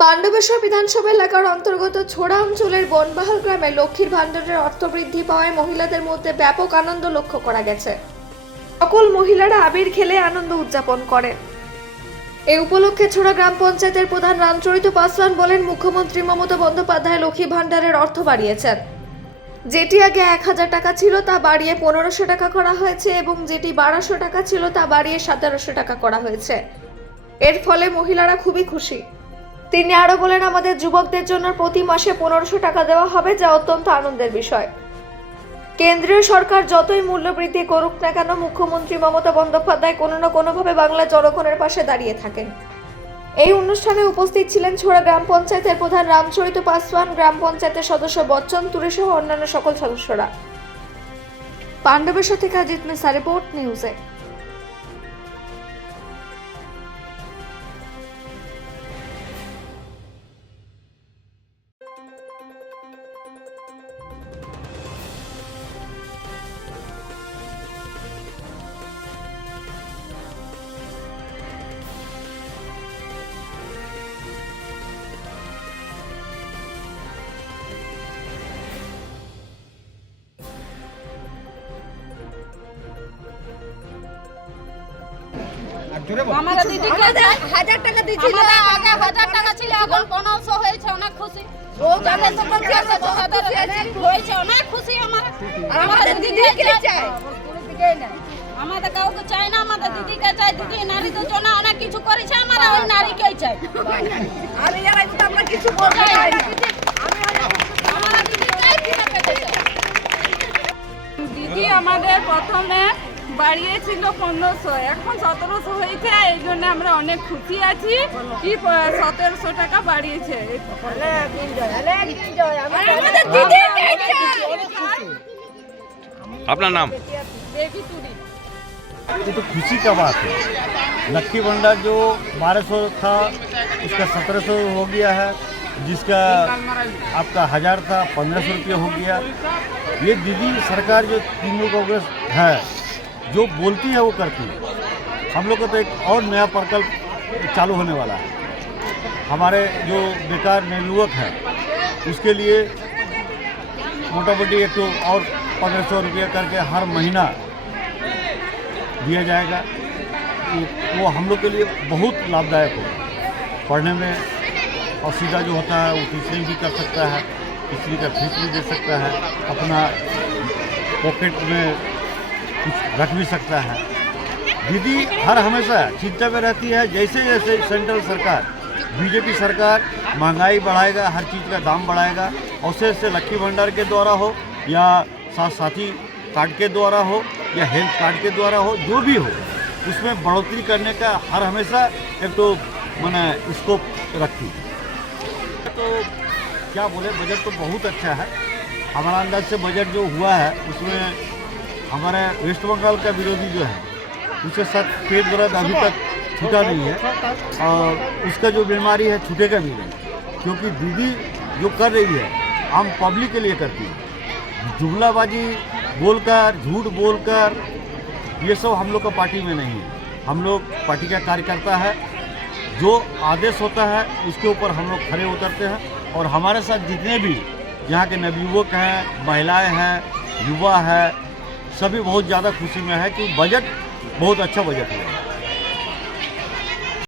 পাণ্ডবেশ্বর বিধানসভা এলাকার অন্তর্গত ছোড়া অঞ্চলের বনবাহাল গ্রামে লক্ষ্মীর ভাণ্ডারের অর্থ বৃদ্ধি পাওয়ায় মহিলাদের মধ্যে ব্যাপক আনন্দ লক্ষ্য করা গেছে। সকল মহিলারা আবির খেলে আনন্দ উদযাপন করেন। এই উপলক্ষে ছোড়া গ্রাম পঞ্চায়েতের প্রধান রামচরিত পাসওয়ান বলেন, মুখ্যমন্ত্রী মমতা বন্দ্যোপাধ্যায় লক্ষ্মী ভাণ্ডারের অর্থ বাড়িয়েছেন। যেটি আগে 1000 টাকা ছিল তা বাড়িয়ে 1500 টাকা করা হয়েছে এবং যেটি 1200 টাকা ছিল তা বাড়িয়ে 1700 টাকা করা হয়েছে। এর ফলে মহিলারা খুবই খুশি। তিনি আরো বলেন, আমাদের যুবকদের জন্য প্রতি মাসে 1500 টাকা দেওয়া হবে, যা অত্যন্ত আনন্দের বিষয়। কেন্দ্রীয় সরকার যতই মূল্য বৃদ্ধি করুক না কেন, মুখ্যমন্ত্রী মমতা বন্দ্যোপাধ্যায় কোনো না কোনোভাবে বাংলা জনগণের পাশে দাঁড়িয়ে থাকেন। এই অনুষ্ঠানে উপস্থিত ছিলেন ছোড়া গ্রাম পঞ্চায়েতের প্রধান রামচরিত পাসওয়ান, গ্রাম পঞ্চায়েতের সদস্য বচ্চন তুরে সহ অন্যান্য সকল সদস্যরা। পাণ্ডবেশ্বর থেকে অজিত মিশ্রা, রিপোর্ট নিউজে। আমাদের দিদিকে 1000 টাকা দিছিল, আগে 1000 টাকা ছিল, এখন 1500 হয়েছে। অনেক খুশি। ও জানে তো বলছে 2000 হয়েছে, অনেক খুশি আমরা। আমাদের দিদিকে চাই, আমাদের কাউকে চাই না, আমাদের দিদিকে চাই। দিদি নারীদের জন্য অনেক কিছু করেছে, আমরা ওই নারীকেই চাই। আর এরাই তো আমরা কিছু বলতে চাই না, আমরা দিদিকেই ফিরে পেতে চাই। দিদি আমাদের প্রথমে বাড়িয়েছিল 1500, এখন 1700 হয়েছে। এই জন্য আমরা অনেক খুশি আছি কি 1700 টাকা বাড়িয়েছে। अपना नाम? ये तो खुशी का बात है। लक्की भंडार जो 1200 था उसका 1700 हो गया है, जिसका आपका 1000 था 1500 रुपये हो गया। ये दीदी सरकार जो तृणमूल कांग्रेस है जो बोलती है वो करती है। हम लोग को तो एक और नया प्रकल्प चालू होने वाला है। हमारे जो बेकार युवक है उसके लिए मोटा मोटी एक तो और 1500 रुपये करके हर महीना दिया जाएगा। वो हम लोग के लिए बहुत लाभदायक हो। पढ़ने में और सीधा जो होता है वो टीचरिंग भी कर सकता है, टीचरिंग का फीस भी दे सकता है, अपना पॉकेट में कुछ रख भी सकता है। दीदी हर हमेशा चिंता में रहती है। जैसे जैसे सेंट्रल सरकार बीजेपी सरकार महंगाई बढ़ाएगा, हर चीज़ का दाम बढ़ाएगा, उससे लक्की भंडार के द्वारा हो या साथी कार्ड के द्वारा हो या हेल्थ कार्ड के द्वारा हो, जो भी हो उसमें बढ़ोतरी करने का हर हमेशा एक तो मैंने स्कोप रखती है। तो क्या बोले, बजट तो बहुत अच्छा है। हमारा अंदाज से बजट जो हुआ है उसमें हमारे वेस्ट बंगाल का विरोधी जो है उसके साथ पेट दर्द अभी तक छूटा नहीं है, और उसका जो बीमारी है छूटेगा भी नहीं, क्योंकि दीदी जो कर रही है आम पब्लिक के लिए करती है। जुमलाबाजी बोलकर, झूठ बोलकर, ये सब हम लोग का पार्टी में नहीं है। हम लोग पार्टी का कार्यकर्ता है, जो आदेश होता है उसके ऊपर हम लोग खड़े उतरते हैं। और हमारे साथ जितने भी यहाँ के नवयुवक हैं, महिलाएं हैं, युवा है, सभी बहुत ज़्यादा खुशी में है कि बजट बहुत अच्छा बजट है।